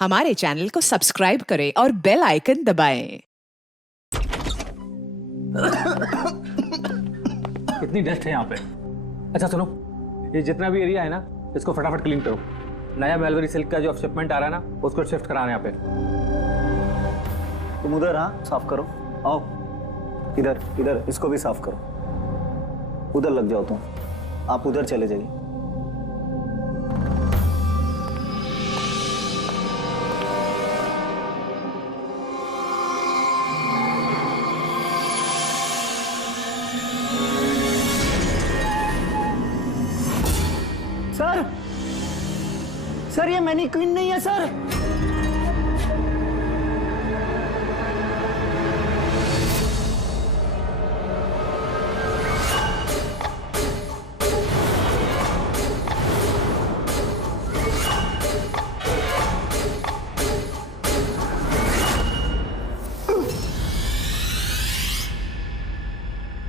हमारे चैनल को सब्सक्राइब करें और बेल आइकन दबाएं। कितनी डस्ट है यहाँ पे। अच्छा सुनो, ये जितना भी एरिया है ना, इसको फटाफट क्लीन करो। नया मेलवरी सिल्क का जो शिपमेंट आ रहा है ना, उसको शिफ्ट कराना यहाँ पे। तुम उधर, हाँ साफ करो। आओ इधर, इधर इसको भी साफ करो। उधर लग जाओ तुम, आप उधर चले जाइए। सर, सर ये मैनीक्वीन नहीं है सर।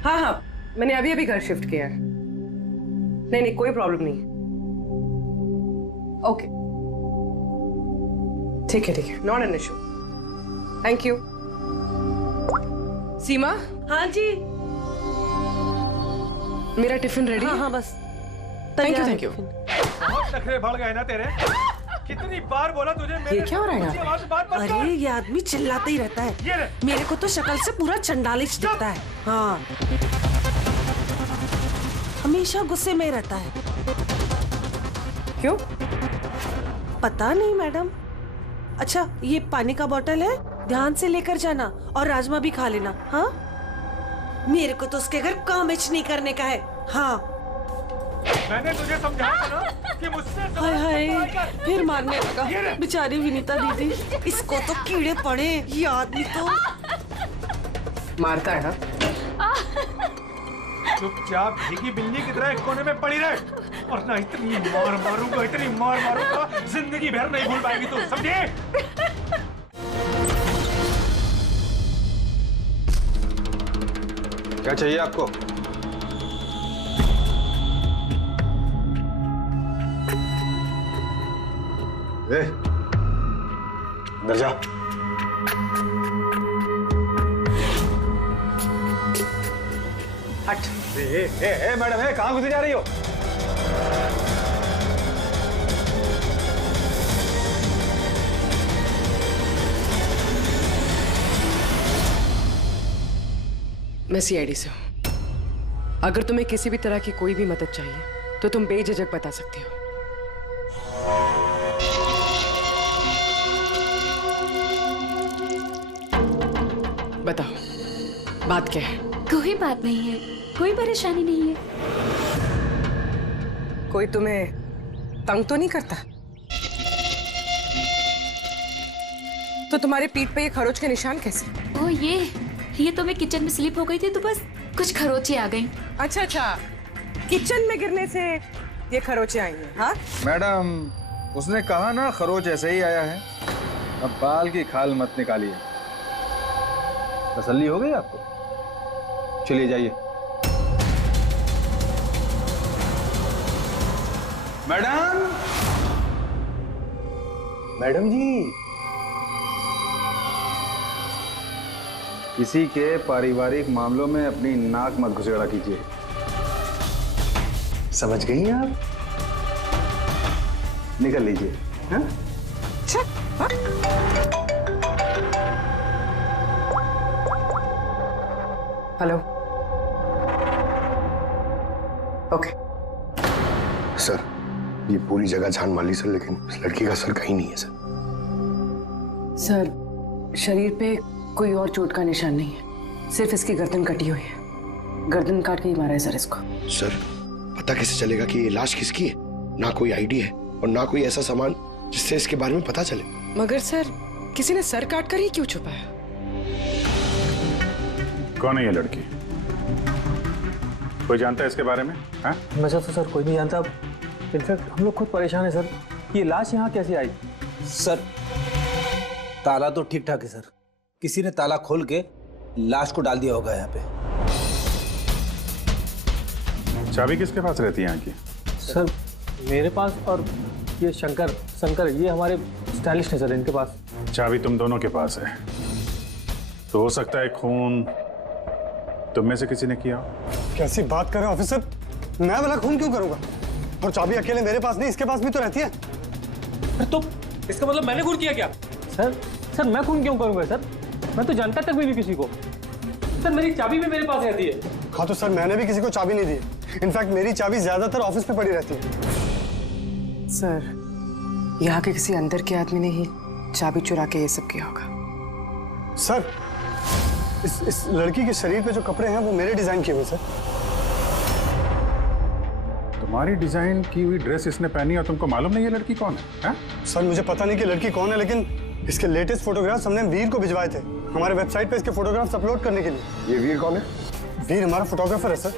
हाँ हाँ, मैंने अभी अभी घर शिफ्ट किया है। नहीं नहीं, कोई प्रॉब्लम नहीं। ओके ठीक है, not an issue. Thank you. Seema. हाँ जी। मेरा टिफिन रेडी? हाँ बस। Thank you. बहुत नखरे बढ़ गए ना तेरे। कितनी बार बोला तुझे मेरे ये क्या हो रहा है यहाँ? आवाज से बात मत कर। अरे ये आदमी चिल्लाता ही रहता ये है। ले। मेरे को तो शक्ल से पूरा चंडालिश दिखता है। हाँ, हमेशा गुस्से में रहता है। क्यों? पता नहीं मैडम। अच्छा ये पानी का बोतल है, ध्यान से लेकर जाना और राजमा भी खा लेना। हाँ, मेरे को तो उसके घर काम नहीं करने का है। हाँ। मैंने तुझे समझाया था ना कि मुझसे हाय हाय, कर। फिर मारने लगा बेचारी विनीता दीदी। इसको तो कीड़े पड़े, ये आदमी तो मारता है ना? चुपचाप भीगी बिल्ली की तरह एक कोने में पड़ी रहे, और ना इतनी मार मारूंगा जिंदगी भर नहीं भूल पाएगी तू, समझे? क्या चाहिए आपको? अंदर जा। हट। मैडम कहाँ घुसी जा रही हो? मैं सीआईडी से हूँ। अगर तुम्हें किसी भी तरह की कोई भी मदद चाहिए तो तुम बेझिझक बता सकती हो। बताओ, बात क्या है? कोई बात नहीं है, कोई परेशानी नहीं है। कोई तुम्हें तंग तो नहीं करता? तो तुम्हारे पीठ पे ये खरोच के निशान कैसे? ओ ये तो मैं किचन में स्लिप हो गई थी तो बस कुछ खरोचे आ गई। अच्छा, किचन में गिरने से ये खरोचे आई हैं? हाँ मैडम, उसने कहा ना खरोच ऐसे ही आया है। अब बाल की खाल मत निकालिए। तसल्ली हो गई आपको? चलिए जाइए। मैडम जी, किसी के पारिवारिक मामलों में अपनी नाक मत घुसेड़ा कीजिए। समझ गई हैं आप? निकल लीजिए। हाँ? हेलो। ओके। सर, ये पूरी जगह जान माली सर, लेकिन इस लड़की का सर कहीं नहीं है सर। सर, शरीर पे कोई और चोट का निशान नहीं है, सिर्फ इसकी गर्दन कटी हुई है। गर्दन काट के ही मारा है सर इसको। सर, पता कैसे चलेगा कि ये लाश किसकी है? ना कोई आईडी है और ना कोई ऐसा सामान जिससे इसके बारे में पता चले। मगर सर, किसी ने सर काट कर ही क्यों छुपाया? कौन है ये लड़की? कोई जानता है इसके बारे में? हाँ? वैसे तो सर कोई नहीं जानता। इनफैक्ट हम लोग खुद परेशान है सर, ये लाश यहाँ कैसे आई? सर ताला तो ठीक ठाक है सर, किसी ने ताला खोल के लाश को डाल दिया होगा यहाँ पे। चाबी किसके पास रहती है यहाँ की? सर मेरे पास, और ये शंकर ये हमारे स्टाइलिश है सर इनके पास। चाबी तुम दोनों के पास है, तो हो सकता है खून तुम में से किसी ने किया हो। कैसी बात कर रहे हैं ऑफिसर? मैं भला खून क्यों करूंगा? और चाबी अकेले मेरे पास नहीं, इसके पास भी तो रहती है। तो इसका मतलब मैंने खून किया क्या? सर मैं खून क्यों करूंगा सर? मैं तो जानता तक भी नहीं किसी को। सर मेरी चाबी भी मेरे पास रहती है। हाँ तो सर मैंने भी किसी को चाबी नहीं दी। इनफैक्ट मेरी चाबी ज्यादातर ऑफिस पे पड़ी रहती है। सर यहाँ के किसी अंदर के आदमी ने ही चाबी चुरा के ये सब किया होगा। सर इस लड़की के शरीर पे जो कपड़े हैं वो मेरे डिजाइन किए हुए सर। तुम्हारी डिजाइन की हुई ड्रेस इसने पहनी और तुमको मालूम नहीं ये लड़की कौन है? सर मुझे पता नहीं कि लड़की कौन है, लेकिन इसके लेटेस्ट फोटोग्राफ्स हमने वीर को भिजवाए थे हमारे वेबसाइट पे इसके फोटोग्राफ्स अपलोड करने के लिए। ये वीर कौन है? वीर हमारा फोटोग्राफर है सर।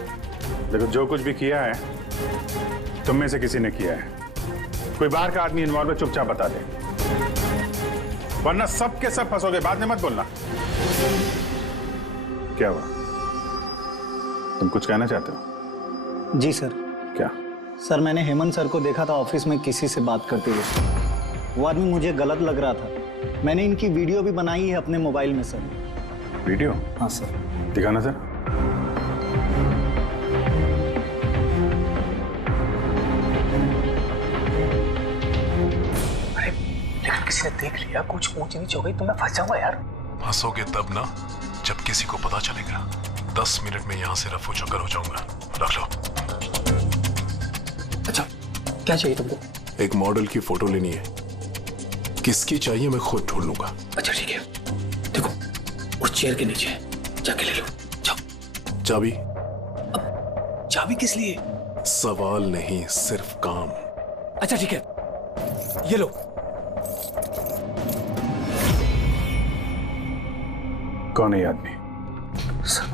देखो जो कुछ भी किया है तुम में से किसी ने किया है। कोई बाहर का आदमी इन्वॉल्व है, चुपचाप बता दे, वरना सब के सब फंसोगे। बाद में मत बोलना। क्या हुआ? तुम कुछ कहना चाहते हो? जी सर। क्या? सर मैंने हेमंत सर को देखा था ऑफिस में किसी से बात करते हुए। वो आदमी मुझे गलत लग रहा था। मैंने इनकी वीडियो भी बनाई है अपने मोबाइल में सर। वीडियो? हाँ सर। दिखाना सर। अरे लेकिन किसी ने देख लिया, कुछ ऊंच नीच हो गई तो मैं फंस जाऊंगा यार। फंसोगे तब ना जब किसी को पता चलेगा। 10 मिनट में यहाँ से रफू चक्कर हो जाऊंगा। रख लो। अच्छा क्या चाहिए तुमको? एक मॉडल की फोटो लेनी है। किसकी चाहिए मैं खुद ढूंढ लूंगा। अच्छा ठीक है, देखो उस चेयर के नीचे जाके ले लो। जाओ। चाबी? चाबी किस लिए? सवाल नहीं, सिर्फ काम। अच्छा ठीक है, ये लो। कौन है ये आदमी? सर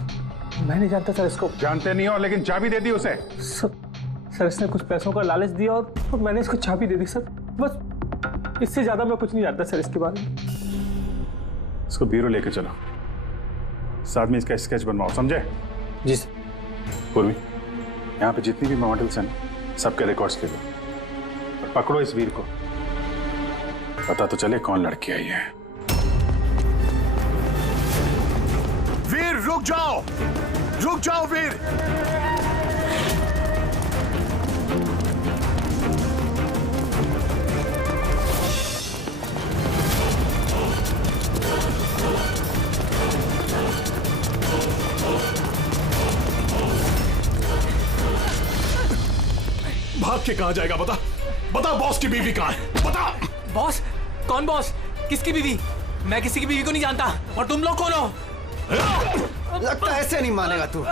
मैं नहीं जानता सर इसको। जानते नहीं हो, लेकिन चाबी दे दी उसे। सर इसने कुछ पैसों का लालच दिया और मैंने इसको चाबी दे दी सर। बस इससे ज्यादा मैं कुछ नहीं जानता सर इसके बारे में। इसको ब्यूरो लेके चलो, साथ में इसका स्केच बनवाओ, समझे? जी सर। पूर्वी, यहाँ पे जितनी भी मॉडल्स हैं सबके रिकॉर्ड्स ले लो और पकड़ो इस वीर को। पता तो चले कौन लड़की आई है। वीर रुक जाओ, रुक जाओ वीर। भाग के कहां जाएगा? बता बता, बॉस की बीवी कहां है? बता। बॉस? कौन बॉस? किसकी बीवी? मैं किसी की बीवी को नहीं जानता। और तुम लोग कौन हो? लगता है ऐसे नहीं मानेगा तू। रुक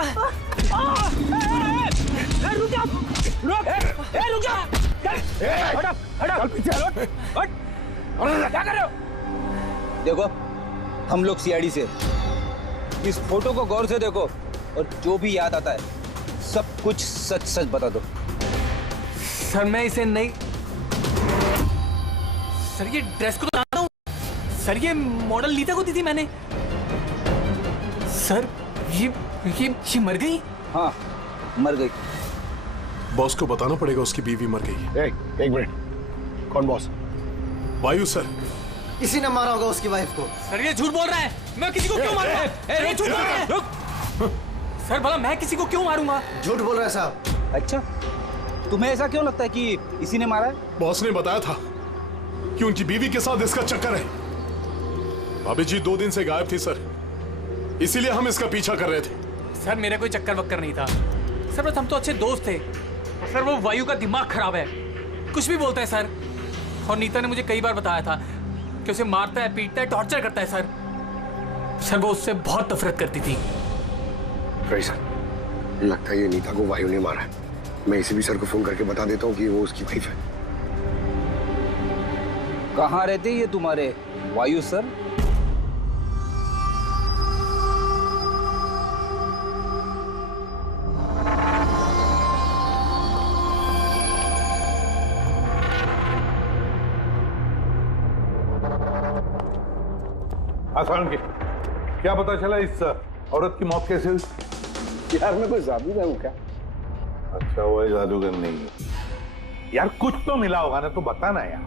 जा, रुक जा। हट पीछे, हट। क्या कर रहे हो? देखो हम लोग सीआईडी से, इस फोटो को गौर से देखो और जो भी याद आता है सब कुछ सच सच बता दो। सर मैं इसे नहीं। सर ये ड्रेस को तो जानता हूँ। सर ये मॉडल लीता को दी थी मैंने। सर ये मर गई? हाँ मर गई। बॉस को बताना पड़ेगा उसकी बीवी मर गई। एक मिनट, कौन बॉस? वायु सर। किसी ने मारा होगा उसकी वाइफ को। सर ये झूठ बोल रहा है। मैं किसी को क्यों मारूंगा? ये झूठ बोल रहा है। रुक। सर भला मैं किसी को क्यों मारूंगा? झूठ बोल रहा है साहब। अच्छा तुम्हें ऐसा क्यों लगता है कि इसी ने मारा है? बॉस ने बताया था कि उनकी बीवी के साथ इसका चक्कर है। भाभी जी 2 दिन से गायब थी सर, इसीलिए हम इसका पीछा कर रहे थे। सर मेरा कोई चक्कर वक्कर नहीं था सर, बस हम तो अच्छे दोस्त थे। सर वो वायु का दिमाग खराब है, कुछ भी बोलता है सर। और नीता ने मुझे कई बार बताया था कि उसे मारता है, पीटता है, टॉर्चर करता है सर। सर वो उससे बहुत नफरत करती थी। सर लगता है ये नीता को वायु ने मारा है। मैं इसे भी सर को फोन करके बता देता हूँ कि वो उसकी वाइफ है। कहाँ रहते ये तुम्हारे वायु सर? आसान की क्या पता चला इस औरत की मौत कैसे हुई? यार मैं कोई जादूगर हूँ क्या? अच्छा वो जादूगर नहीं है यार, कुछ तो मिला होगा ना, तो बताना यार।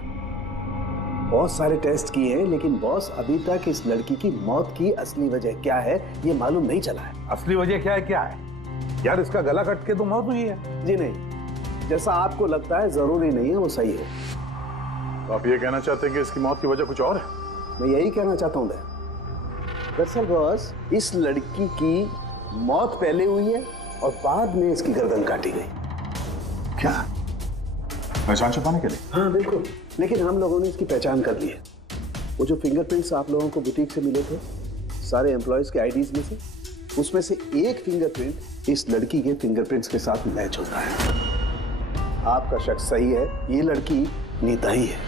बहुत सारे टेस्ट किए हैं, लेकिन बॉस अभी तक इस लड़की की मौत की असली वजह क्या है ये मालूम नहीं चला है। असली वजह क्या है यार? इसका गला कट के तो मौत हुई है। जी नहीं, जैसा आपको लगता है जरूरी नहीं है वो सही है। तो आप ये कहना चाहते हैं कि इसकी मौत की वजह कुछ और है? मैं यही कहना चाहता हूँ दरअसल बॉस, इस लड़की की मौत पहले हुई है और बाद में इसकी गर्दन काटी गई। क्या? पहचान छुपाने के लिए? हाँ बिल्कुल, लेकिन हम लोगों ने इसकी पहचान कर ली है। वो जो फिंगरप्रिंट्स आप लोगों को बुटीक से मिले थे सारे एम्प्लॉयज के आईडीज में से, उसमें से एक फिंगरप्रिंट इस लड़की के फिंगरप्रिंट्स के साथ मैच होता है। आपका शक सही है, ये लड़की नीता ही है।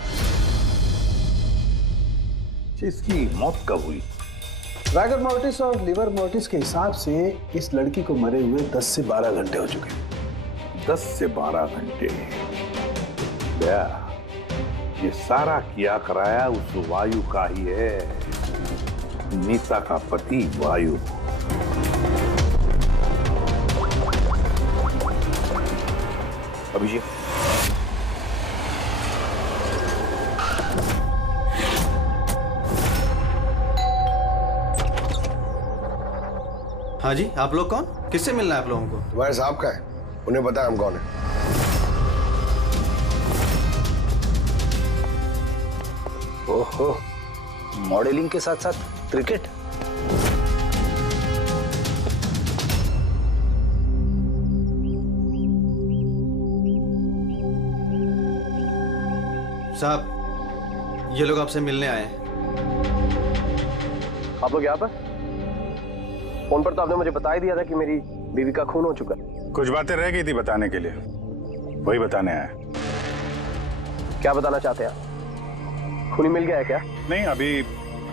इसकी मौत कब हुई? रैगर मोर्टिस और लिवर मोर्टिस के हिसाब से इस लड़की को मरे हुए 10 से 12 घंटे हो चुके हैं। 10 से 12 घंटे? ये सारा किया कराया उस वायु का ही है, नीता का पति वायु। अभिषेक, हाँ जी, आप लोग कौन? किससे मिलना है आप लोगों को? तुम्हारे साहब का है, उन्हें पता है हम कौन है। ओहो, मॉडलिंग के साथ साथ क्रिकेट। साहब, ये लोग आपसे मिलने आए हैं। आप लोग यहाँ पर? फोन पर तो आपने मुझे बता ही दिया था कि मेरी बीवी का खून हो चुका है। कुछ बातें रह गई थी बताने के लिए, वही बताने आया। क्या बताना चाहते हैं आप? खूनी मिल गया है क्या? नहीं, अभी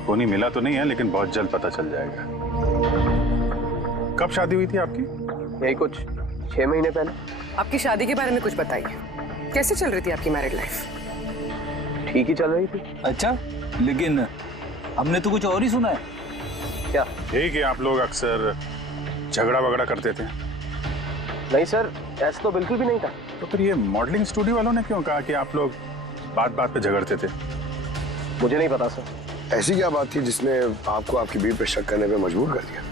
खूनी मिला तो नहीं है, लेकिन बहुत जल्द पता चल जाएगा। कब शादी हुई थी आपकी? यही कुछ 6 महीने पहले। आपकी शादी के बारे में कुछ बताइए, कैसे चल रही थी आपकी मैरिड लाइफ? ठीक ही चल रही थी। अच्छा, लेकिन हमने तो कुछ और ही सुना है। क्या? यही कि आप लोग अक्सर झगड़ा वगड़ा करते थे। नहीं सर, ऐसा तो बिल्कुल भी नहीं था। तो फिर ये मॉडलिंग स्टूडियो वालों ने क्यों कहा कि आप लोग बात बात पे झगड़ते थे? मुझे नहीं पता सर। ऐसी क्या बात थी जिसने आपको आपकी बीवी पे शक करने पे मजबूर कर दिया?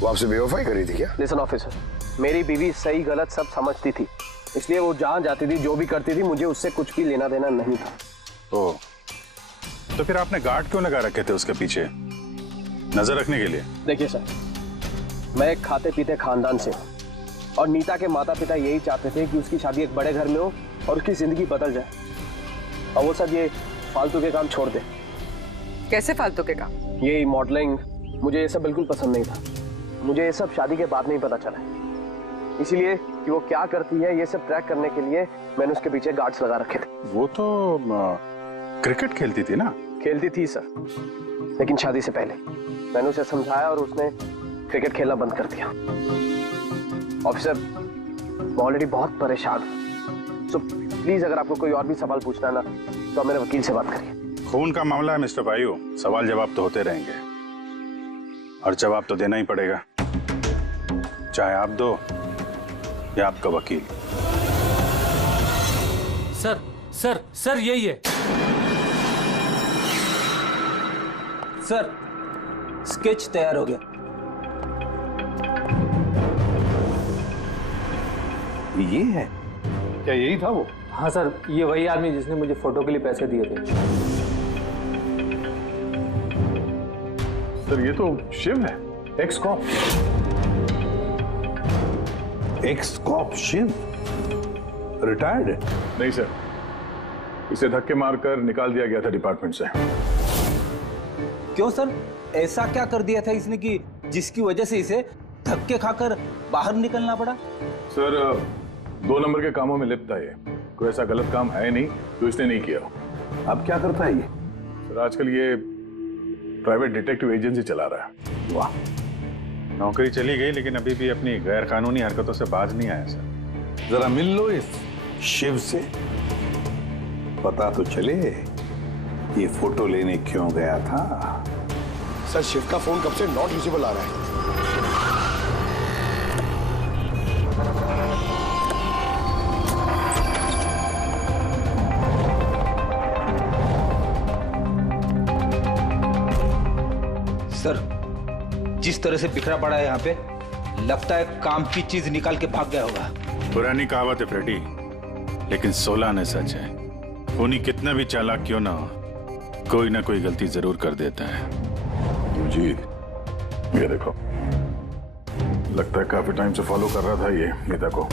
वो आपसे बेवफाई करी थी क्या? लिसन ऑफिसर, मेरी बीवी सही गलत सब समझती थी, इसलिए वो जहाँ जाती थी जो भी करती थी मुझे उससे कुछ भी लेना देना नहीं था। तो फिर आपने गार्ड क्यों लगा रखे थे उसके पीछे, नजर रखने के लिए? देखिए सर, मैं एक खाते पीते खानदान से हूँ और नीता के माता पिता यही चाहते थे कि उसकी शादी एक बड़े घर में हो और उसकी जिंदगी बदल जाए, और वो सब ये फालतू के काम छोड़ दे। कैसे फालतू के काम? ये मॉडलिंग, मुझे ये सब बिल्कुल पसंद नहीं था। मुझे ये सब शादी के बाद नहीं पता चला, इसीलिए कि वो क्या करती है ये सब ट्रैक करने के लिए मैंने उसके पीछे गार्ड्स लगा रखे थे। वो तो क्रिकेट खेलती थी ना? खेलती थी सर, लेकिन शादी से पहले मैंने उसे समझाया और उसने क्रिकेट खेलना बंद कर दिया। ऑफिसर, मैं ऑलरेडी बहुत परेशान हूँ, सो प्लीज अगर आपको कोई और भी सवाल पूछना है ना तो मेरे वकील से बात करिए। खून का मामला है मिस्टर भाई, सवाल जवाब तो होते रहेंगे और जवाब तो देना ही पड़ेगा, चाहे आप दो या आपका वकील। सर सर सर यही है सर, स्केच तैयार हो गया। ये है क्या? यही था वो? हाँ सर, ये वही आदमी जिसने मुझे फोटो के लिए पैसे दिए थे। सर ये तो शिव है, ex cop. Ex cop Shiv retired है? नहीं सर, इसे धक्के मारकर निकाल दिया गया था डिपार्टमेंट से। क्यों सर, ऐसा क्या कर दिया था इसने कि जिसकी वजह से इसे धक्के खाकर बाहर निकलना पड़ा? सर 2 नंबर के कामों में लिप्त है ये, कोई ऐसा गलत काम है नहीं जो इसने नहीं किया। अब क्या करता है ये? सर आजकल ये प्राइवेट डिटेक्टिव एजेंसी चला रहा है। वाह, नौकरी चली गई लेकिन अभी भी अपनी गैर कानूनी हरकतों से बाज नहीं आया सर। जरा मिल लो इस शिव से, पता तो चले ये फोटो लेने क्यों गया था। सर शिव का फोन कब से नॉट रीचेबल आ रहा है। सर, जिस तरह से बिखरा पड़ा है यहाँ पे, लगता है काम की चीज निकाल के भाग गया होगा। पुरानी कहावत है फ्रेडी, लेकिन 16 ने सच है। उन्हीं कितना भी चालाक क्यों ना हो, कोई ना कोई गलती जरूर कर देता है। जी, ये देखो, लगता है काफी टाइम से फॉलो कर रहा था ये नीता को।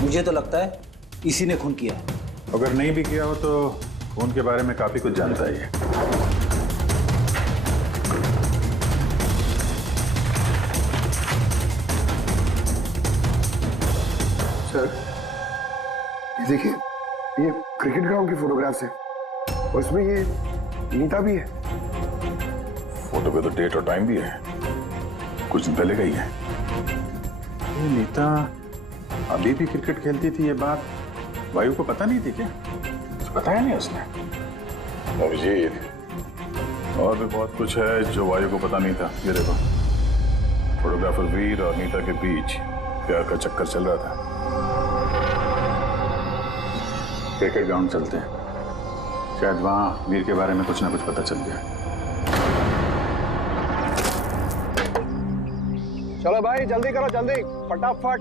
मुझे तो लगता है इसी ने खून किया। अगर नहीं भी किया हो तो खून के बारे में काफी कुछ जानता है ये। सर, ये देखिए, ये क्रिकेट ग्राउंड की फोटोग्राफ्स है और इसमें ये नीता भी है। फोटो पे तो डेट और टाइम भी है, कुछ दिन पहले गई है। ये नीता अभी भी क्रिकेट खेलती थी, ये बात वायु को पता नहीं थी क्या? कुछ बताया नहीं उसने। अभिजीत, और भी बहुत कुछ है जो वायु को पता नहीं था। ये देखो, फोटोग्राफर वीर और नीता के बीच प्यार का चक्कर चल रहा था। क्रिकेट ग्राउंड चलते हैं, शायद वहां वीर के बारे में कुछ ना कुछ पता चल गया। चलो भाई, जल्दी करो, जल्दी, फटाफट,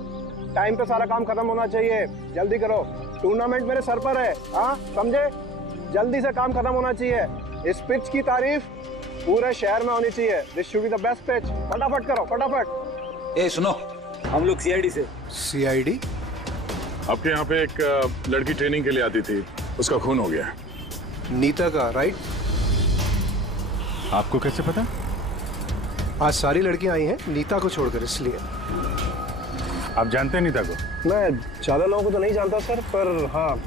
टाइम पे सारा काम खत्म होना चाहिए। जल्दी करो, टूर्नामेंट मेरे सर पर है, हाँ समझे? जल्दी से काम खत्म होना चाहिए। इस पिच की तारीफ पूरे शहर में होनी चाहिए। This should be the best pitch. फटाफट करो, फटाफट। ए सुनो, हम लोग सीआईडी से। सीआईडी? आपके यहाँ पे एक लड़की ट्रेनिंग के लिए आती थी, उसका खून हो गया। नीता का, राइट? आपको कैसे पता? आज सारी लड़कियां आई हैं नीता को छोड़कर, इसलिए। आप जानते हैं नीता को? मैं ज्यादा लोगों को तो नहीं जानता सर, पर हाँ,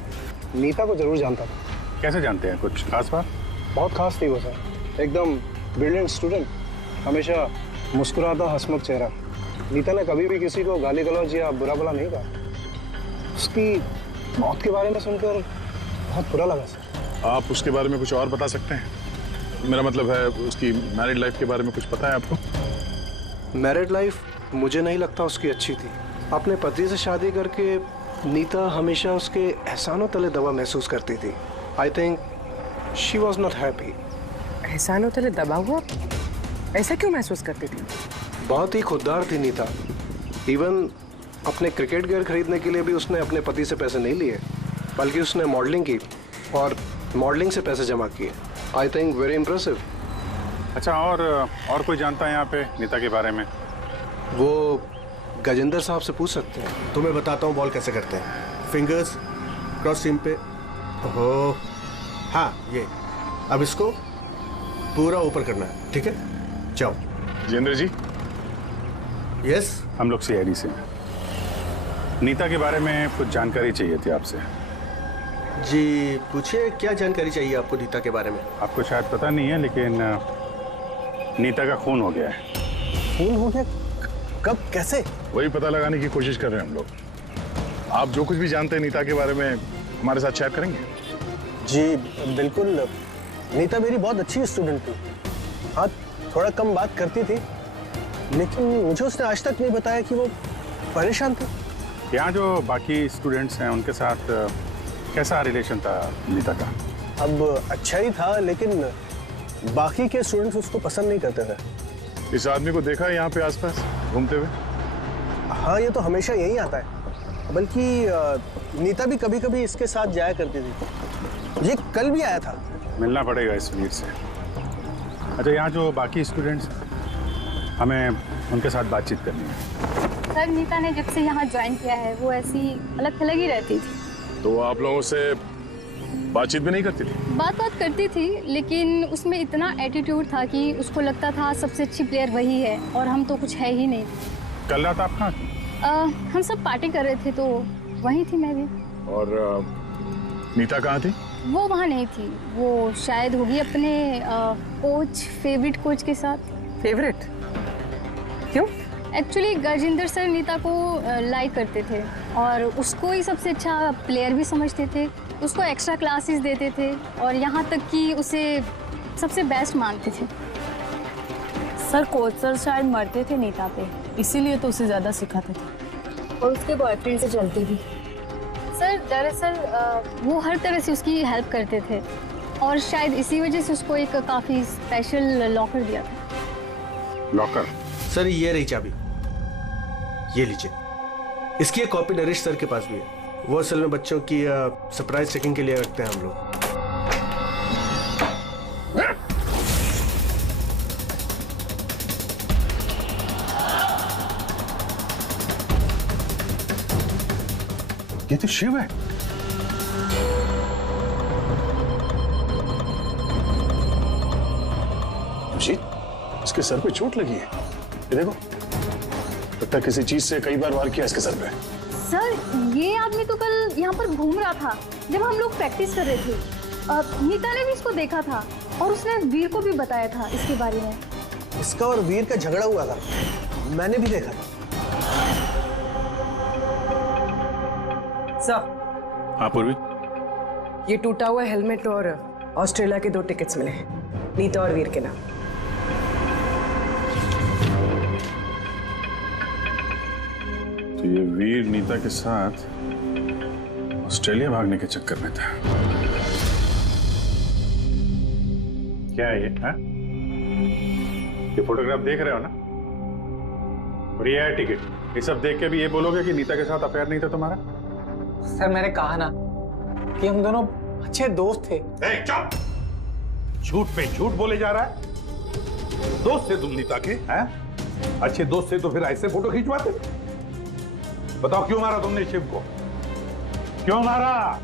नीता को जरूर जानता था। कैसे जानते हैं? कुछ खास बात? बहुत खास थी वो सर, एकदम ब्रिलियंट स्टूडेंट, हमेशा मुस्कुराता हंसमुख चेहरा। नीता ने कभी भी किसी को गाली गलौज या बुरा भला नहीं कहा। उसकी मौत के बारे में सुनकर बहुत बुरा लगा सर। आप उसके बारे में कुछ और बता सकते हैं? मेरा मतलब है, उसकी मैरिड लाइफ के बारे में कुछ पता है आपको? मैरिड लाइफ मुझे नहीं लगता उसकी अच्छी थी। अपने पति से शादी करके नीता हमेशा उसके एहसानों तले दबा महसूस करती थी। I think she was not happy. एहसानों तले दबा हुआ? ऐसा क्यों महसूस करती थी? बहुत ही खुददार थी नीता। इवन अपने क्रिकेट गियर खरीदने के लिए भी उसने अपने पति से पैसे नहीं लिए, बल्कि उसने मॉडलिंग की और मॉडलिंग से पैसे जमा किए। I think very impressive. अच्छा, और कोई जानता है यहाँ पे नीता के बारे में? वो गजेंद्र साहब से पूछ सकते हैं। तुम्हें बताता हूँ बॉल कैसे करते हैं। फिंगर्स क्रॉस सीम पे, हो हाँ ये, अब इसको पूरा ऊपर करना है, ठीक है? जाओ। जितेंद्र जी। यस, हम लोग सीआईडी से। नीता के बारे में कुछ जानकारी चाहिए थी आपसे। जी पूछिए, क्या जानकारी चाहिए आपको नीता के बारे में? आपको शायद पता नहीं है, लेकिन नीता का खून हो गया है। खून हो गया? कब, कैसे? वही पता लगाने की कोशिश कर रहे हैं हम लोग। आप जो कुछ भी जानते हैं नीता के बारे में हमारे साथ शेयर करेंगे? जी बिल्कुल। नीता मेरी बहुत अच्छी स्टूडेंट थी। हाँ, थोड़ा कम बात करती थी, लेकिन मुझे उसने आज तक नहीं बताया कि वो परेशान थी। यहाँ जो बाकी स्टूडेंट्स हैं उनके साथ कैसा रिलेशन था नीता का? अब अच्छा ही था, लेकिन बाकी के स्टूडेंट्स उसको पसंद नहीं करते थे। इस आदमी को देखा है यहाँ पे आसपास घूमते हुए? हाँ, ये तो हमेशा यही आता है। बल्कि नीता भी कभी कभी इसके साथ जाया करती थी। ये कल भी आया था। मिलना पड़ेगा इस वीर से। अच्छा, यहाँ जो बाकी स्टूडेंट्स, हमें उनके साथ बातचीत करनी है। सर, नीता ने जब से यहाँ ज्वाइन किया है वो ऐसी अलग थलग ही रहती थी। तो आप लोगों से बातचीत भी नहीं करती थी? बात करती थी, लेकिन उसमें इतना एटीट्यूड था कि उसको लगता था सबसे अच्छी प्लेयर वही है और हम तो कुछ है ही नहीं। कल रात आप कहाँ थी? हम सब पार्टी कर रहे थे तो वहीं थी मैं भी। और नीता कहाँ थी? वो वहाँ नहीं थी, वो शायद होगी अपने कोच, फेवरेट कोच के साथ। फेवरेट? क्यों? एक्चुअली गजेंद्र सर नीता को लाइक करते थे और उसको ही सबसे अच्छा प्लेयर भी समझते थे। उसको एक्स्ट्रा क्लासेस देते थे और यहाँ तक कि उसे सबसे बेस्ट मानते थे। सर, कोच सर शायद मरते थे नीता पे, इसीलिए तो उसे ज़्यादा सिखाते थे और उसके बॉयफ्रेंड से चलती थी। सर, दरअसल वो हर तरह से उसकी हेल्प करते थे और शायद इसी वजह से उसको एक काफ़ी स्पेशल लॉकर दिया था। लॉकर? सर ये रही चाबी, ये लीजिए। इसकी एक कॉपी नरेश सर के पास भी है। वो असल में बच्चों की सरप्राइज चेकिंग के लिए रखते हैं हम लोग। ये तो शिव है। इसके सर पे चोट लगी है, ये देखो। लगता है किसी चीज से कई बार वार किया इसके सर पे। सर ये आदमी तो कल यहाँ पर घूम रहा था जब हम लोग प्रैक्टिस कर रहे थे। नीता ने भी इसको देखा था और उसने वीर को भी बताया था इसके बारे में। इसका और वीर का झगड़ा हुआ था, मैंने भी देखा था। सर। हाँ पूर्वी। ये टूटा हुआ हेलमेट और ऑस्ट्रेलिया के 2 टिकट्स मिले हैं, नीता और वीर के नाम। तो ये वीर नीता के साथ ऑस्ट्रेलिया भागने के चक्कर में था। क्या है ये? हा? ये फोटोग्राफ देख रहे हो ना? और ये है टिकट। ये सब देख के भी ये बोलोगे कि नीता के साथ अफेयर नहीं था तुम्हारा? सर मैंने कहा ना कि हम दोनों अच्छे दोस्त थे। चुप! झूठ पे झूठ बोले जा रहा है। दोस्त थे तुम नीता के? हैं? अच्छे दोस्त थे तो फिर ऐसे फोटो खींचवाते? बताओ क्यों मारा तुमने शिव को? क्यों मारा?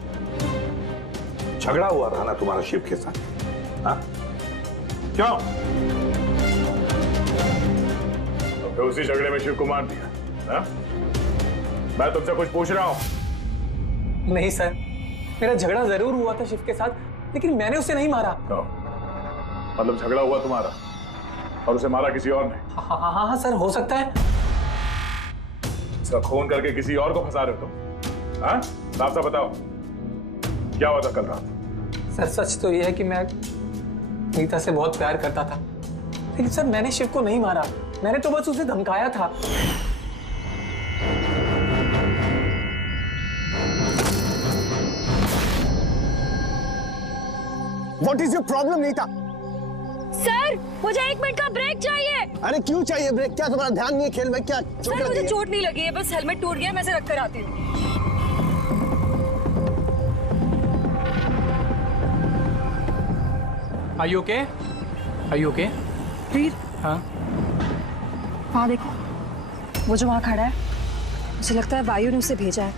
झगड़ा हुआ था ना तुम्हारा शिव के साथ? हाँ? क्यों? तो फिर उसी झगड़े में शिव को मार दिया? हाँ? मैं तुमसे कुछ पूछ रहा हूं। नहीं सर, मेरा झगड़ा जरूर हुआ था शिव के साथ, लेकिन मैंने उसे नहीं मारा। मतलब झगड़ा हुआ तुम्हारा और उसे मारा किसी और ने? हाँ सर, हो सकता है। इसका खून करके किसी और को फंसा रहे हो तुम? हाँ? साफ साफ बताओ, क्या हुआ था कल रात? सर सच तो यह है कि मैं नीता से बहुत प्यार करता था, लेकिन सर मैंने शिव को नहीं मारा, मैंने तो बस उसे धमकाया था। What is your problem, Neeta? Sir मुझे 1 मिनट का ब्रेक चाहिए। अरे क्यों चाहिए ब्रेक? क्या तुम्हारा ध्यान नहीं है खेल में? क्या सर मुझे चोट नहीं लगी है, बस हेलमेट टूट गया, मैं इसे रख कर आती हूँ। Are you okay? Are you okay? वीर, हाँ? वहाँ देखो, वो जो वहाँ खड़ा है, मुझे लगता है वायु ने उसे भेजा है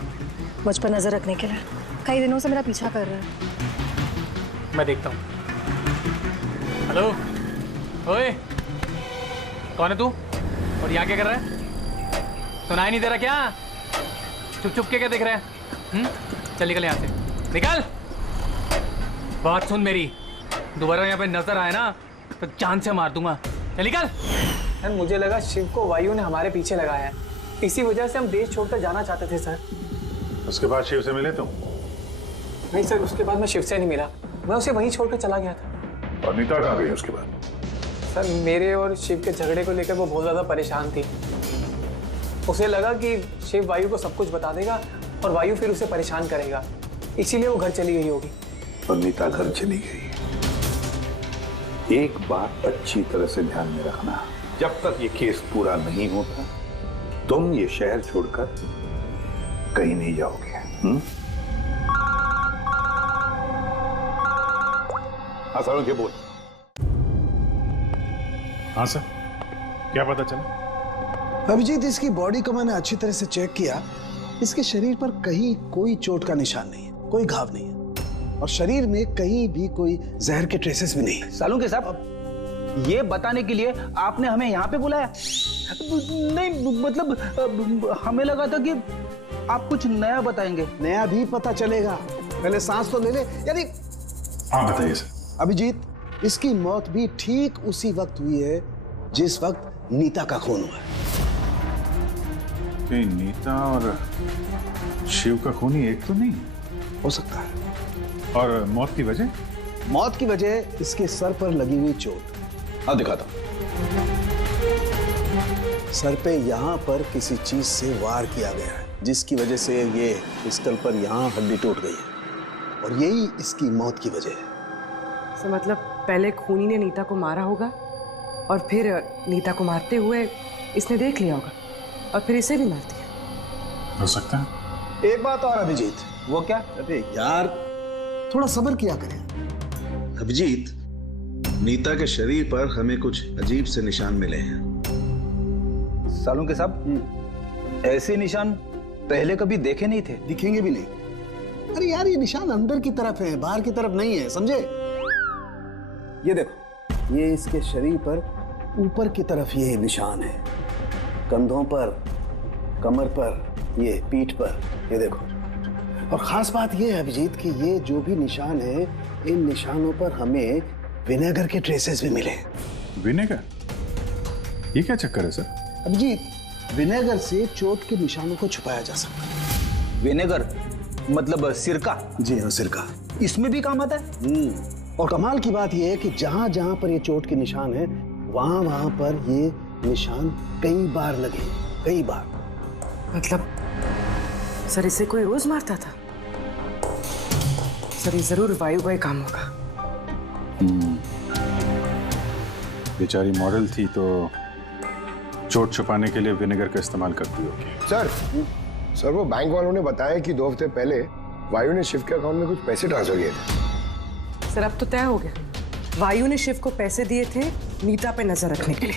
मुझ पर नजर रखने के लिए। कई दिनों से मेरा पीछा कर रहा है। मैं देखता हूँ। हेलो, ओए, कौन है तू? और यहाँ क्या कर रहा है? सुनाई नहीं दे रहा क्या? चुप चुप के क्या देख रहा है? चल निकल यहाँ से, निकल। बात सुन मेरी, दोबारा यहाँ पे नजर आए ना तो जान से मार दूंगा। चल निकल। सर मुझे लगा शिव को वायु ने हमारे पीछे लगाया है, इसी वजह से हम देश छोड़कर जाना चाहते थे सर। उसके बाद शिव से मिले तुम? नहीं सर, उसके बाद मैं शिव से नहीं मिला, मैं उसे वहीं छोड़कर चला गया था। और नीता कहाँ गई उसके बाद? सर मेरे और शिव के झगड़े को लेकर वो बहुत ज्यादा परेशान थी। उसे लगा कि शिव वायु को सब कुछ बता देगा और वायु फिर उसे परेशान करेगा, इसीलिए वो घर चली गई होगी। और नीता घर चली गई। एक बात अच्छी तरह से ध्यान में रखना, जब तक ये केस पूरा नहीं होता तुम ये शहर छोड़कर कहीं नहीं जाओगे। हाँ सारों के बोल। हाँ सर, क्या पता चला? अभिजीत, इसकी बॉडी को मैंने अच्छी तरह से चेक किया। इसके शरीर पर कहीं कोई चोट का निशान नहीं है, कोई घाव नहीं है और शरीर में कहीं भी कोई जहर के ट्रेसेस भी नहीं है। सालुंके साहब, ये बताने के लिए आपने हमें यहाँ पे बुलाया? नहीं मतलब हमें लगा था कि आप कुछ नया बताएंगे। नया भी पता चलेगा, पहले सांस तो ले ले। यानी हाँ बताइए सर। अभिजीत, इसकी मौत भी ठीक उसी वक्त हुई है जिस वक्त नीता का खून हुआ। कि नीता और शिव का खूनी एक तो नहीं हो सकता है। और मौत की वजह? मौत की वजह इसके सर पर लगी हुई चोट। हाँ दिखाता हूं। सर पे यहाँ पर किसी चीज से वार किया गया है, जिसकी वजह से ये स्कल पर यहाँ हड्डी टूट गई है और यही इसकी मौत की वजह है। मतलब पहले खूनी ने नीता को मारा होगा और फिर नीता को मारते हुए इसने देख लिया होगा और फिर इसे भी मार दिया। हो सकता है। एक बात और अभिजीत। वो क्या? अरे यार थोड़ा सब्र किया करें। अभिजीत, नीता के शरीर पर हमें कुछ अजीब से निशान मिले हैं। सालों के साहब, ऐसे निशान पहले कभी देखे नहीं थे। दिखेंगे भी नहीं। अरे यार, ये निशान अंदर की तरफ है, बाहर की तरफ नहीं है, समझे? ये देखो, ये इसके शरीर पर ऊपर की तरफ ये निशान है, कंधों पर, कमर पर, ये पीठ पर, ये देखो। और खास बात ये है अभिजीत कि ये जो भी निशान है, इन निशानों पर हमें विनेगर के ट्रेसेस भी मिले। विनेगर? ये क्या चक्कर है सर? अभिजीत, विनेगर से चोट के निशानों को छुपाया जा सकता है। विनेगर मतलब सिरका? जी हाँ, सिरका इसमें भी काम आता है। और कमाल की बात यह है कि जहां जहां पर ये चोट के निशान है, वहां वहां पर ये निशान कई बार लगे, कई बार। मतलब सर इसे कोई रोज मारता था? सर ये जरूर वायु का ही काम होगा। बेचारी मॉडल थी तो चोट छुपाने के लिए विनेगर का इस्तेमाल करती होगी। सर वो बैंक वालों ने बताया कि 2 हफ्ते पहले वायु ने शिव के अकाउंट में कुछ पैसे ट्रांसफर किए थे। सर अब तो तय हो गया, वायु ने शिव को पैसे दिए थे नीता पे नजर रखने के लिए,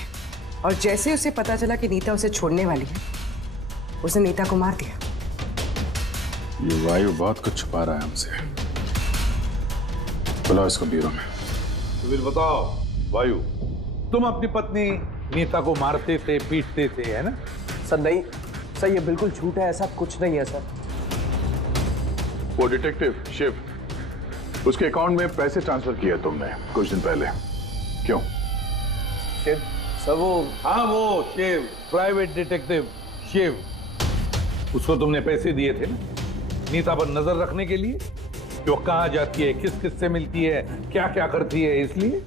और जैसे ही उसे पता चला कि नीता उसे छोड़ने वाली है, उसने नीता को मार दिया। ये वायु बहुत कुछ छुपा रहा है हमसे। बुलाओ इसको ब्यूरो में। तो फिर बताओ वायु, तुम अपनी पत्नी नीता को मारते थे, पीटते थे, है ना? सर नहीं सर, ये बिल्कुल झूठ है, ऐसा कुछ नहीं है सर। वो डिटेक्टिव शिव, उसके अकाउंट में पैसे ट्रांसफर किए तुमने कुछ दिन पहले, क्यों? शिव सर वो, हाँ वो शिव, प्राइवेट डिटेक्टिव शिव, उसको तुमने पैसे दिए थे ना नीता पर नजर रखने के लिए, कि वो कहाँ जाती है, किस किस से मिलती है, क्या क्या करती है, इसलिए?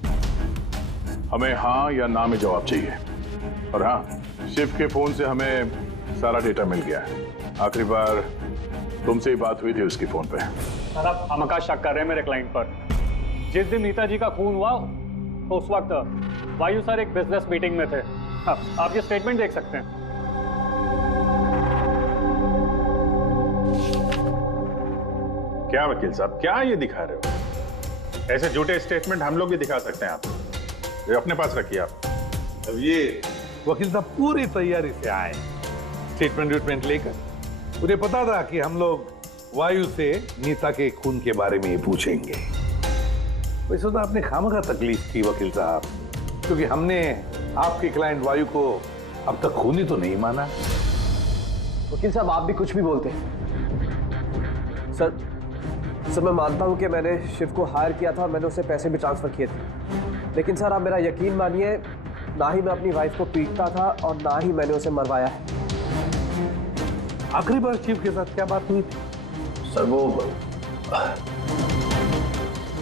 हमें हाँ या ना में जवाब चाहिए। और हाँ, शिव के फोन से हमें सारा डेटा मिल गया है। आखिरी बार तुमसे ही बात हुई थी उसकी फोन पे। सर आप हमका शक कर रहे हैं मेरे क्लाइंट पर। जिस दिन नीता जी का खून हुआ तो उस वक्त वायु सर एक बिजनेस मीटिंग में थे। हाँ, आप ये स्टेटमेंट देख सकते हैं। क्या वकील साहब, क्या ये दिखा रहे हो? ऐसे झूठे स्टेटमेंट हम लोग भी दिखा सकते हैं आप, ये अपने पास रखिए आप। अब ये वकील साहब पूरी तैयारी से आए स्टेटमेंट लेकर। उन्हें पता था कि हम लोग वायु से नीता के खून के बारे में पूछेंगे। वैसे तो आपने खामखा तकलीफ की वकील साहब, क्योंकि हमने आपके क्लाइंट वायु को अब तक खूनी तो नहीं माना। वकील साहब आप भी कुछ भी बोलते हैं। सर मैं मानता हूं कि मैंने शिव को हायर किया था और मैंने उसे पैसे भी ट्रांसफर किए थे, लेकिन सर आप मेरा यकीन मानिए, ना ही मैं अपनी वाइफ को पीटता था और ना ही मैंने उसे मरवाया है। आखिरी बार शिव के साथ क्या बात हुई थी? सर वो,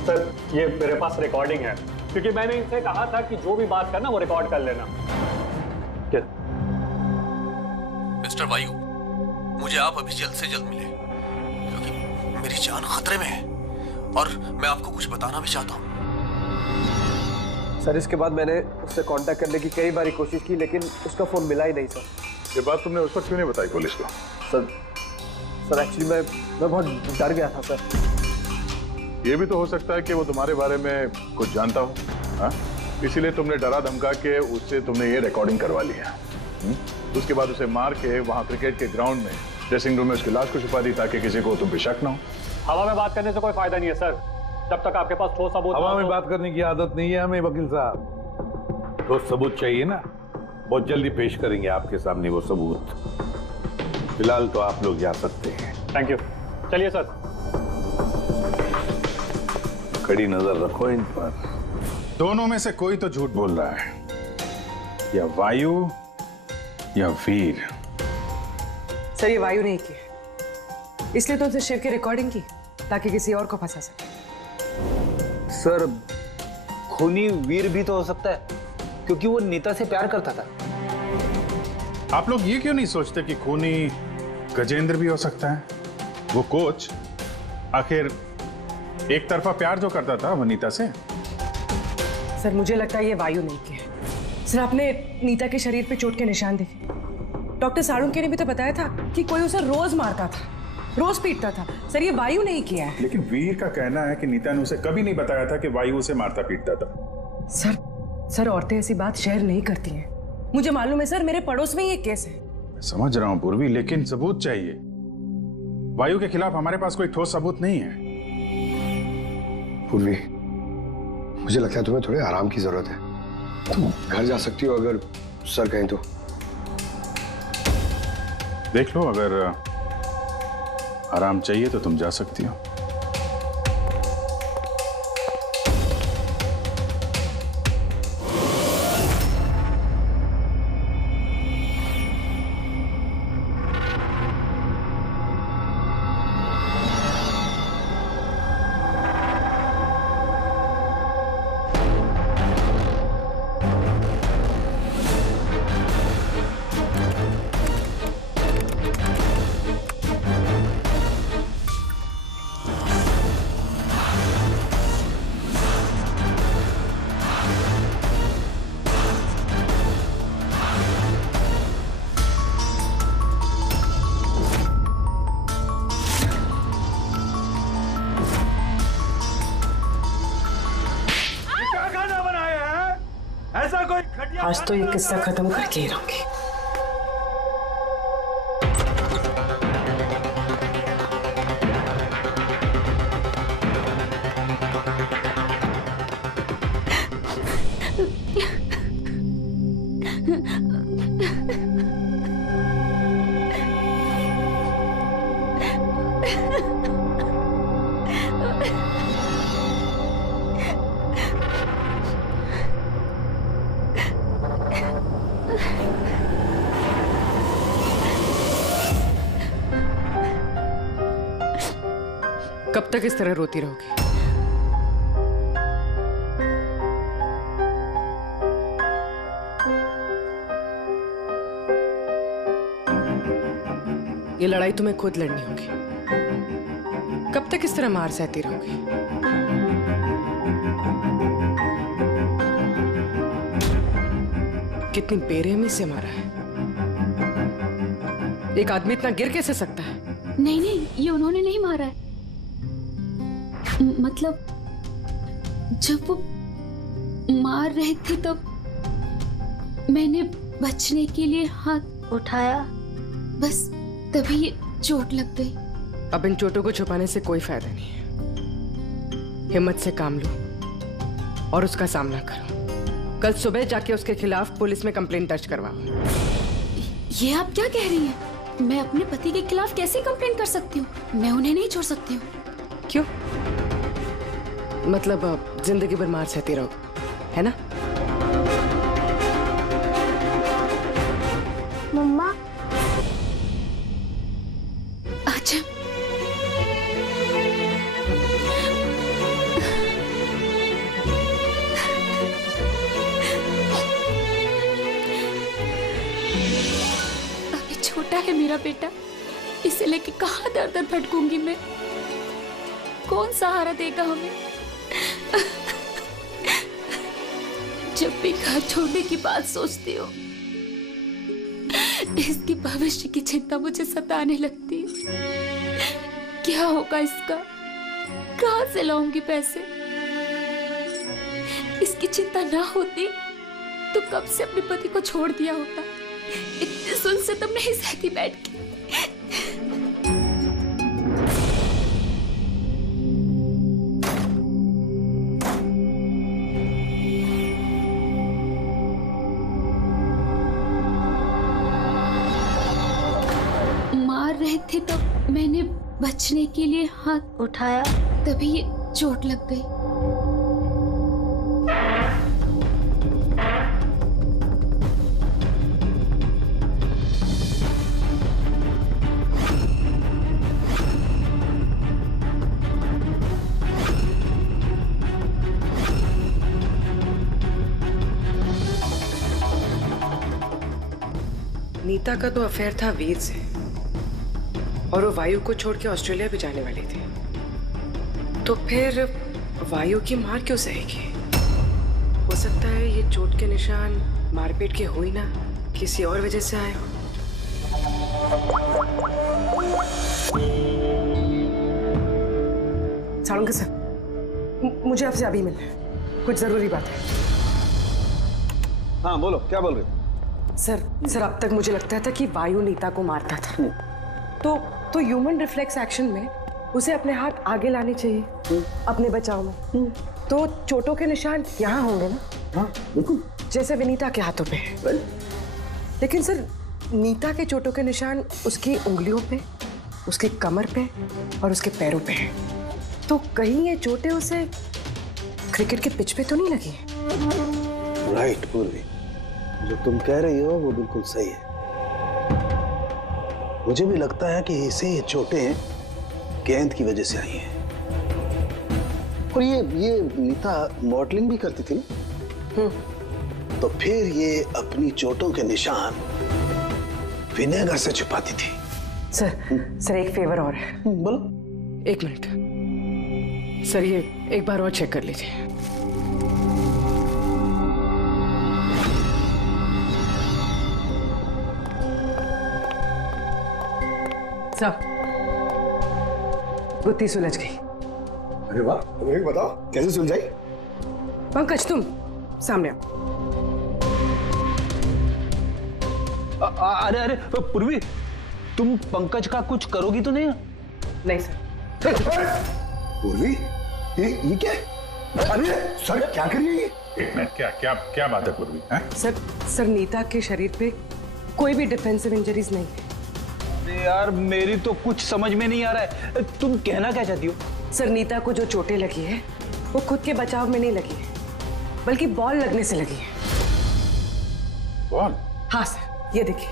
सर ये मेरे पास रिकॉर्डिंग है, क्योंकि मैंने इनसे कहा था कि जो भी बात करना वो रिकॉर्ड कर लेना। क्या? मिस्टर वायु, मुझे आप अभी जल्द से जल्द मिले, क्योंकि मेरी जान खतरे में है और मैं आपको कुछ बताना भी चाहता हूँ। सर इसके बाद मैंने उससे कांटेक्ट करने की कई बार कोशिश की, लेकिन उसका फोन मिला ही नहीं सर। ये बात तुमने उस वक्त क्यों नहीं बताई पुलिस को? सर एक्चुअली मैं बहुत डर गया था सर। ये भी तो हो सकता है कि वो तुम्हारे बारे में कुछ जानता हो, हाँ? इसीलिए तुमने डरा धमका के उससे तुमने ये रिकॉर्डिंग करवा लिया। उसके बाद उसे मार के वहाँ क्रिकेट के ग्राउंड में ड्रेसिंग रूम में उसकी लाश को छुपा दी, ताकि किसी को तुम पे शक ना हो। हवा में बात करने से कोई फायदा नहीं है सर, जब तक आपके पास ठोस सबूत। हवा में बात करने की आदत नहीं है हमें वकील साहब। ठोस सबूत चाहिए ना, बहुत जल्दी पेश करेंगे आपके सामने वो सबूत। फिलहाल तो आप लोग जा सकते हैं। थैंक यू, चलिए सर। कड़ी नजर रखो इन पर। दोनों में से कोई तो झूठ बोल रहा है, या वायु या वीर। सर ये वायु नहीं की, इसलिए तो उसे शिव की रिकॉर्डिंग की ताकि किसी और को फंसा सके। सर खूनी वीर भी तो हो सकता है, क्योंकि वो नीता से प्यार करता था। आप लोग ये क्यों नहीं सोचते कि खूनी गजेंद्र भी हो सकता है? वो कोच आखिर एक तरफा प्यार जो करता था वो नीता से। सर मुझे लगता है ये वायु नहीं की है, सर आपने नीता के शरीर पे चोट के निशान देखे। डॉक्टर साळुंके ने भी तो बताया था कि कोई उसे रोज मारता था, रोज पीटता था। सर ये वायु नहीं किया है। लेकिन वीर का कहना है कि नीता ने उसे कभी नहीं बताया था कि वायु उसे मारता पीटता था। सर औरतें ऐसी बात शेयर नहीं करती हैं। मुझे मालूम है सर, मेरे पड़ोस में ये केस है। समझ रहा हूं पूर्वी, लेकिन सबूत चाहिए। वायु के खिलाफ हमारे पास कोई ठोस सबूत नहीं है। पूर्वी, मुझे लगता है तुम्हें थोड़े आराम की जरूरत है। तुम घर जा सकती हो अगर सर कहें तो। देख लो, अगर आराम चाहिए तो तुम जा सकती हो। आज तो ये किस्सा खत्म करके ही रहूंगी। कब तक इस तरह रोती रहोगी? ये लड़ाई तुम्हें खुद लड़नी होगी। कब तक इस तरह मार सहती रहोगी? कितनी बेरहमी से मारा है। एक आदमी इतना गिर कैसे सकता है? नहीं नहीं, ये उन्होंने नहीं मारा है। मतलब जब वो मार रहे थे तब मैंने बचने के लिए हाथ उठाया, बस तभी ये चोट लग गई। अब इन चोटों को छुपाने से कोई फायदा नहीं है। हिम्मत से काम लो और उसका सामना करो। कल सुबह जाके उसके खिलाफ पुलिस में कंप्लेंट दर्ज करवाओ। ये आप क्या कह रही हैं? मैं अपने पति के खिलाफ कैसे कंप्लेंट कर सकती हूँ? मैं उन्हें नहीं छोड़ सकती हूँ। क्यों? मतलब जिंदगी भर मार सहती रहो, है ना? मम्मा, अच्छा अभी छोटा है मेरा बेटा, इसे लेके कहाँ दर दर भटकूंगी मैं? कौन सहारा देगा हमें? जब भी घर छोड़ने की बात सोचती हूँ, इसकी भविष्य की चिंता मुझे सताने लगती है। क्या होगा इसका? कहाँ से लाऊंगी पैसे? इसकी चिंता ना होती तो कब से अपने पति को छोड़ दिया होता। इतने सुन से तब नहीं सहती बैठ के। रहे थे तो मैंने बचने के लिए हाथ उठाया, तभी ये चोट लग गई। नीता का तो अफेयर था वीर से, और वो वायु को छोड़ के ऑस्ट्रेलिया भी जाने वाली थी। तो फिर वायु की मार क्यों सहेगी? हो सकता है ये चोट के निशान मारपीट की हुई ना, किसी और वजह से आए हो। साळुंके सर, मुझे आपसे अभी मिलना है, कुछ जरूरी बात है। हाँ बोलो, क्या बोल रहे? सर अब तक मुझे लगता था कि वायु नीता को मारता था, तो ह्यूमन रिफ्लेक्स एक्शन में उसे अपने हाथ आगे लाने चाहिए अपने बचाव में। तो चोटों के निशान यहाँ होंगे ना? हाँ बिल्कुल, जैसे विनीता के हाथों पे है। लेकिन सर, नीता के चोटों के निशान उसकी उंगलियों पे, उसकी कमर पे और उसके पैरों पे है। तो कहीं ये चोटें उसे क्रिकेट के पिच पे तो नहीं लगी है? राइट पूर्वी, जो तुम कह रही हो वो बिल्कुल सही है। मुझे भी लगता है कि इसे ये चोटें गेंद की वजह से आई हैं। और ये नीता मॉडलिंग भी करती थी ना, तो फिर ये अपनी चोटों के निशान विनेगर से छुपाती थी। सर एक फेवर और है। बोलो। 1 मिनट सर, ये एक बार और चेक कर लीजिए। सब गुत्ती सुलझ गई। अरे वाह, तुम्हें बताओ कैसे सुलझाई? पंकज तुम सामने आओ। अरे पूर्वी, तुम पंकज का कुछ करोगी तो नहीं? नहीं सर। पूर्वी, ये क्या? अरे सर क्या कर रही है? एक मिनट, क्या बात है पूर्वी? सर नीता के शरीर पे कोई भी डिफेंसिव इंजरीज नहीं है। यार मेरी तो कुछ समझ में नहीं आ रहा है, तुम कहना क्या चाहती हो? सर नीता को जो चोटें लगी है वो खुद के बचाव में नहीं लगी है, बल्कि बॉल लगने से लगी है। बॉल? हाँ सर, ये देखिए।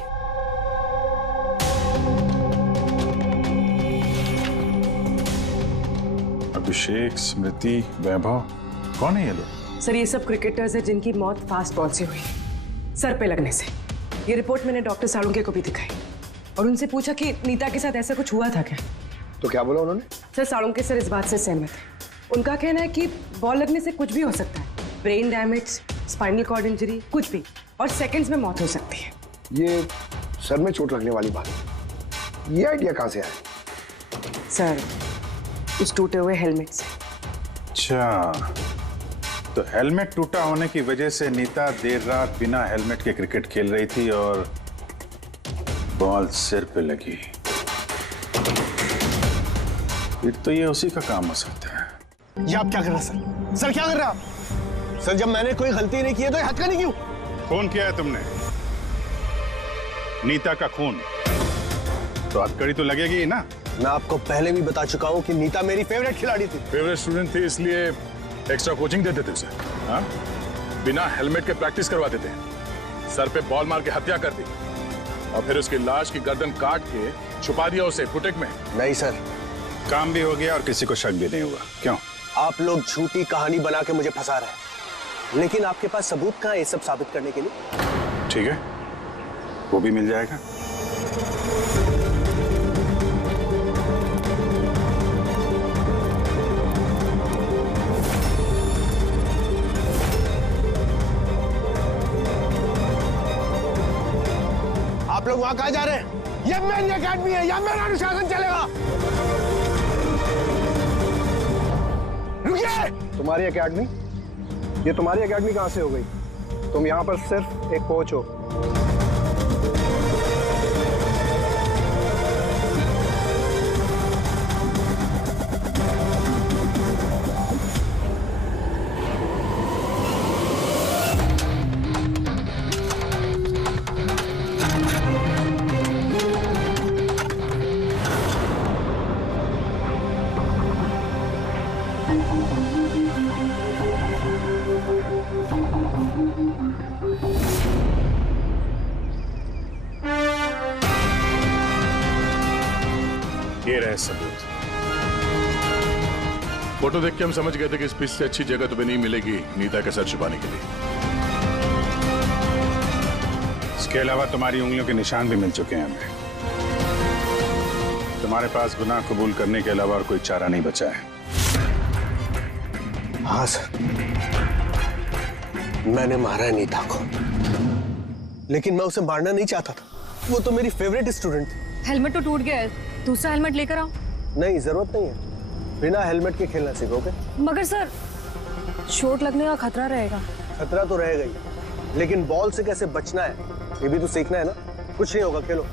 अभिषेक, स्मृति, वैभव, कौन है ये लोग? सर ये सब क्रिकेटर्स हैं जिनकी मौत फास्ट बॉल से हुई, सर पे लगने से। ये रिपोर्ट मैंने डॉक्टर साळुंके को भी दिखाई और उनसे पूछा कि नीता के साथ ऐसा कुछ हुआ था क्या। तो क्या बोला उन्होंने? सर साळुंके सर इस बात से सहमत है। उनका कहना है कि बॉल लगने से कुछ भी हो सकता है, brain damage, spinal cord injury, कुछ भी, और सेकंड्स में मौत हो सकती है। ये सर में चोट लगने वाली बात है, ये आइडिया कहाँ से आया? सर उस टूटे हुए हेलमेट से। अच्छा, तो हेलमेट टूटा होने की वजह से नीता देर रात बिना हेलमेट के क्रिकेट खेल रही थी और बॉल सिर पे लगी। फिर तो ये उसी का काम हो सकता है। ये आप क्या कर रहे हैं सर? सर क्या कर रहे हैं आप? सर जब मैंने कोई गलती नहीं की है तो हद करनी क्यों? खून किया है तुमने, नीता का खून, तो हथकड़ी तो लगेगी ही ना। मैं आपको पहले भी बता चुका हूं कि नीता मेरी फेवरेट खिलाड़ी थी। फेवरेट स्टूडेंट थी इसलिए एक्स्ट्रा कोचिंग देते थे उसे, हाँ? बिना हेलमेट के प्रैक्टिस करवाते थे, सर पे बॉल मार के हत्या कर दी और फिर उसकी लाश की गर्दन काट के छुपा दिया उसे फुटेक में। नहीं सर, काम भी हो गया और किसी को शक भी नहीं हुआ। क्यों? आप लोग झूठी कहानी बना के मुझे फंसा रहे हैं, लेकिन आपके पास सबूत कहाँ है ये सब साबित करने के लिए? ठीक है, वो भी मिल जाएगा। आप लोग वहां कहाँ जा रहे हैं? ये मेरी अकेडमी है, यहाँ मेरा अनुशासन चलेगा। रुकिए! तुम्हारी एकेडमी? ये तुम्हारी एकेडमी कहाँ से हो गई? तुम यहाँ पर सिर्फ एक कोच हो। ये रहे सबूत। फोटो देख के हम समझ गए थे कि इस पिच से अच्छी जगह तुम्हें नहीं मिलेगी नीता के सर छुपाने के लिए। इसके अलावा तुम्हारी उंगलियों के निशान भी मिल चुके हैं हमें। तुम्हारे पास गुनाह कबूल करने के अलावा और कोई चारा नहीं बचा है। हाँ सर, मैंने मारा है नीता को। लेकिन मैं उसे मारना नहीं चाहता था, वो तो मेरी फेवरेट स्टूडेंट थी। हेलमेट तो टूट गया है, दूसरा हेलमेट लेकर आओ। नहीं, जरूरत नहीं है, बिना हेलमेट के खेलना सीखोगे। मगर सर चोट लगने का खतरा रहेगा। खतरा तो रहेगा ही, लेकिन बॉल से कैसे बचना है ये भी तो सीखना है ना। कुछ नहीं होगा, खेलो।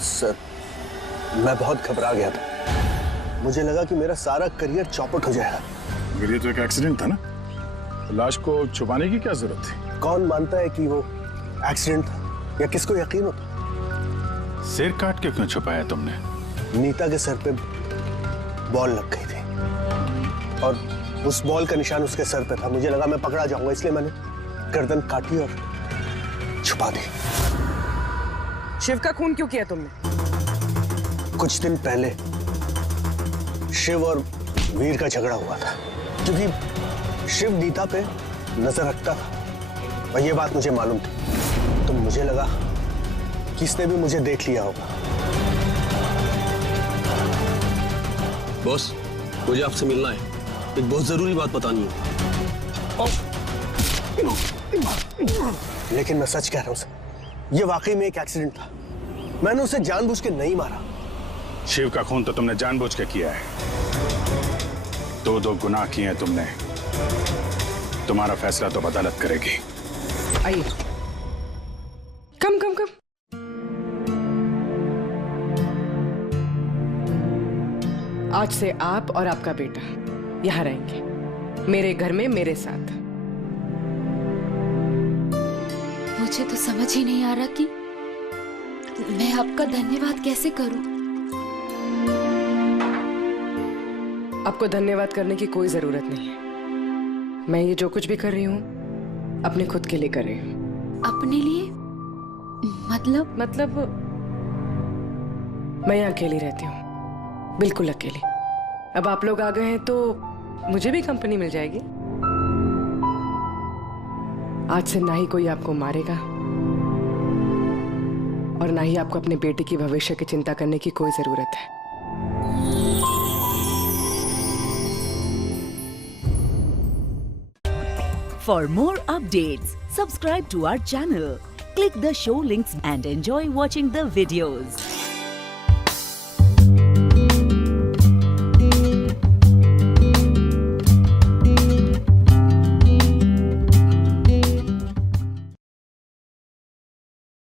सर, मैं बहुत घबरा गया था। मुझे लगा कि मेरा सारा करियर चौपट हो जाएगा। मगर ये तो एक एक्सीडेंट था ना, लाश को छुपाने की क्या जरूरत थी? कौन मानता है कि वो एक्सीडेंट था, या किसको यकीन होता? सिर काट के क्यों छुपाया तुमने? नीता के सर पे बॉल लग गई थी और उस बॉल का निशान उसके सर पे था। मुझे लगा मैं पकड़ा जाऊंगा, इसलिए मैंने गर्दन काटी और छुपा दी। शिव का खून क्यों किया तुमने? कुछ दिन पहले शिव और वीर का झगड़ा हुआ था, क्योंकि शिव नीता पे नजर रखता था और ये बात मुझे मालूम थी, तो मुझे लगा कि इसने भी मुझे देख लिया होगा। बॉस, मुझे आपसे मिलना है, एक बहुत जरूरी बात बतानी है। लेकिन मैं सच कह रहा हूं सर, ये वाकई में एक एक्सीडेंट था। मैंने उसे जानबूझ के नहीं मारा। शिव का खून तो तुमने जानबूझ के किया है। दो गुनाह किए हैं तुमने। तुम्हारा फैसला तो अदालत करेगी। आइए, कम कम कम। आज से आप और आपका बेटा यहाँ रहेंगे, मेरे घर में मेरे साथ। मुझे तो समझ ही नहीं आ रहा कि मैं आपका धन्यवाद कैसे करूं। आपको धन्यवाद करने की कोई जरूरत नहीं है। मैं ये जो कुछ भी कर रही हूँ अपने खुद के लिए कर रही हूँ। अपने लिए? मतलब मैं यहाँ अकेली रहती हूँ, बिल्कुल अकेली। अब आप लोग आ गए हैं तो मुझे भी कंपनी मिल जाएगी। आज से ना ही कोई आपको मारेगा और ना ही आपको अपने बेटे की भविष्य की चिंता करने की कोई जरूरत है। For more updates, subscribe to our channel, click the show links and enjoy watching the videos.